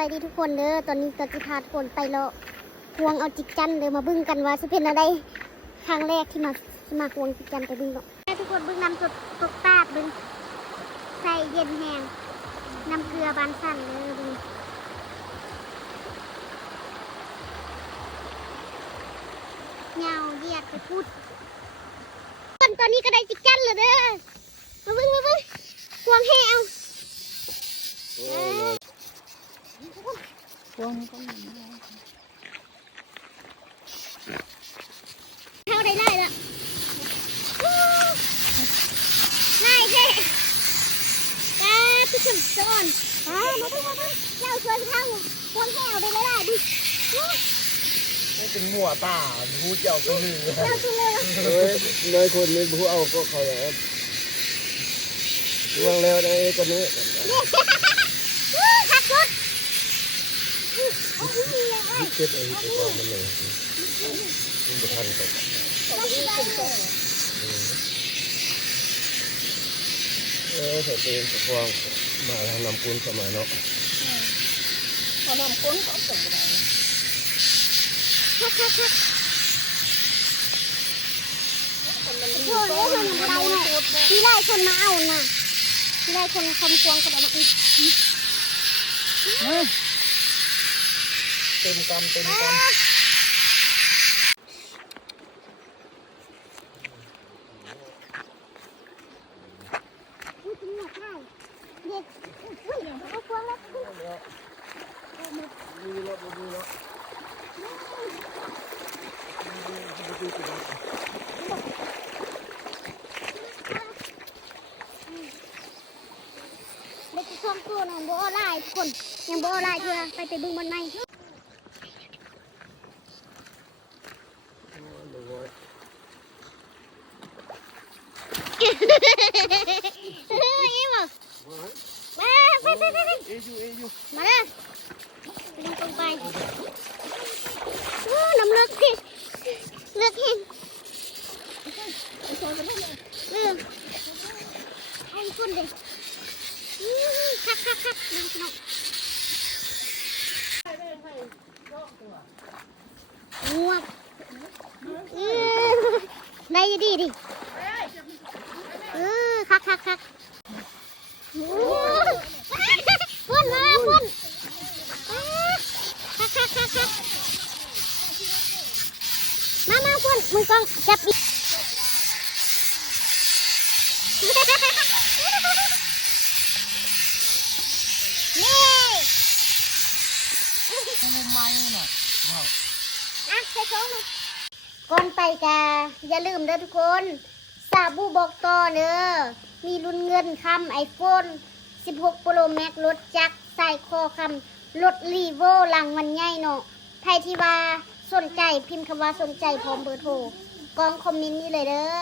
บายดีทุกคนเด้อตอนนี้ก็จะพาทุกคนไปเลาะควงเอาจิกจันเด้อมาบึ้งกันว่าจะเป็นอะไรครั้งแรกที่มาควงจิกจันไปบึ้งเนาะให้ทุกคนบึ้งน้ำสดตกตาดบึ้งใส่เย็นแห้งน้ำเกลือบานสั่นเด้อบึ้งเงาเหยียดไปพูดตอนนี้ก็ได้จิกจันเลยเด้อมาบึ้งควงแห้วเข้าได้ไล่ละไล่เท่ตาพี่จุ่มสอนมาเจ้าชวนเข้าควงแห้วได้ไล่ดิไม่เป็นหัวตาพูดเจ้าตัวหนึ่งเลย เจ้าตัวเลย เลยคนนี้ผู้เอาก็เขาแล้วล่วงแล้วนะไอ้คนนี้ ขัดรถ เจ็บไอ้ตัวมันเลยมันจะทันตกใส่เต็มตะควงมาทำน้ำปูนสมัยเนาะพอน้ำก้นก็ส่งไปได้โอ้ยมันอะไรเนี่ยที่ไล่คนมาเอาน่ะที่ไล่คนคำควงกระโดดมาอีกเต็มกำเต็มกำเด็กเอาควงแล้วมีรถมีเนาะเด็กช่วงตัวน่ะโบไล่คนยังโบไล่เธอไปบึ้งบนไม้เฮ้ยบอกไปมาเลยลงตรงไปน้ำเลือกพี่เลือกเห็นให้คุณเด็กคักน้องงัวได้ดีคักพุ่นมาพุ่นคักมาพุ่นมึงกองจับอีกมุมไม้น่ะใส่ของมาก่อนไปกะอย่าลืมเด้อทุกคนสาบูบอกต่อเด้อมีรุ่นเงินคำไอโฟน16 Pro Max รถจักรใส่คอคำรถรีโวหลังมันใหญ่เนาะใครที่ว่าสนใจพิมพ์คำว่าสนใจพร้อมเบอร์โทรกองคอมเมนต์นี้เลยเด้อ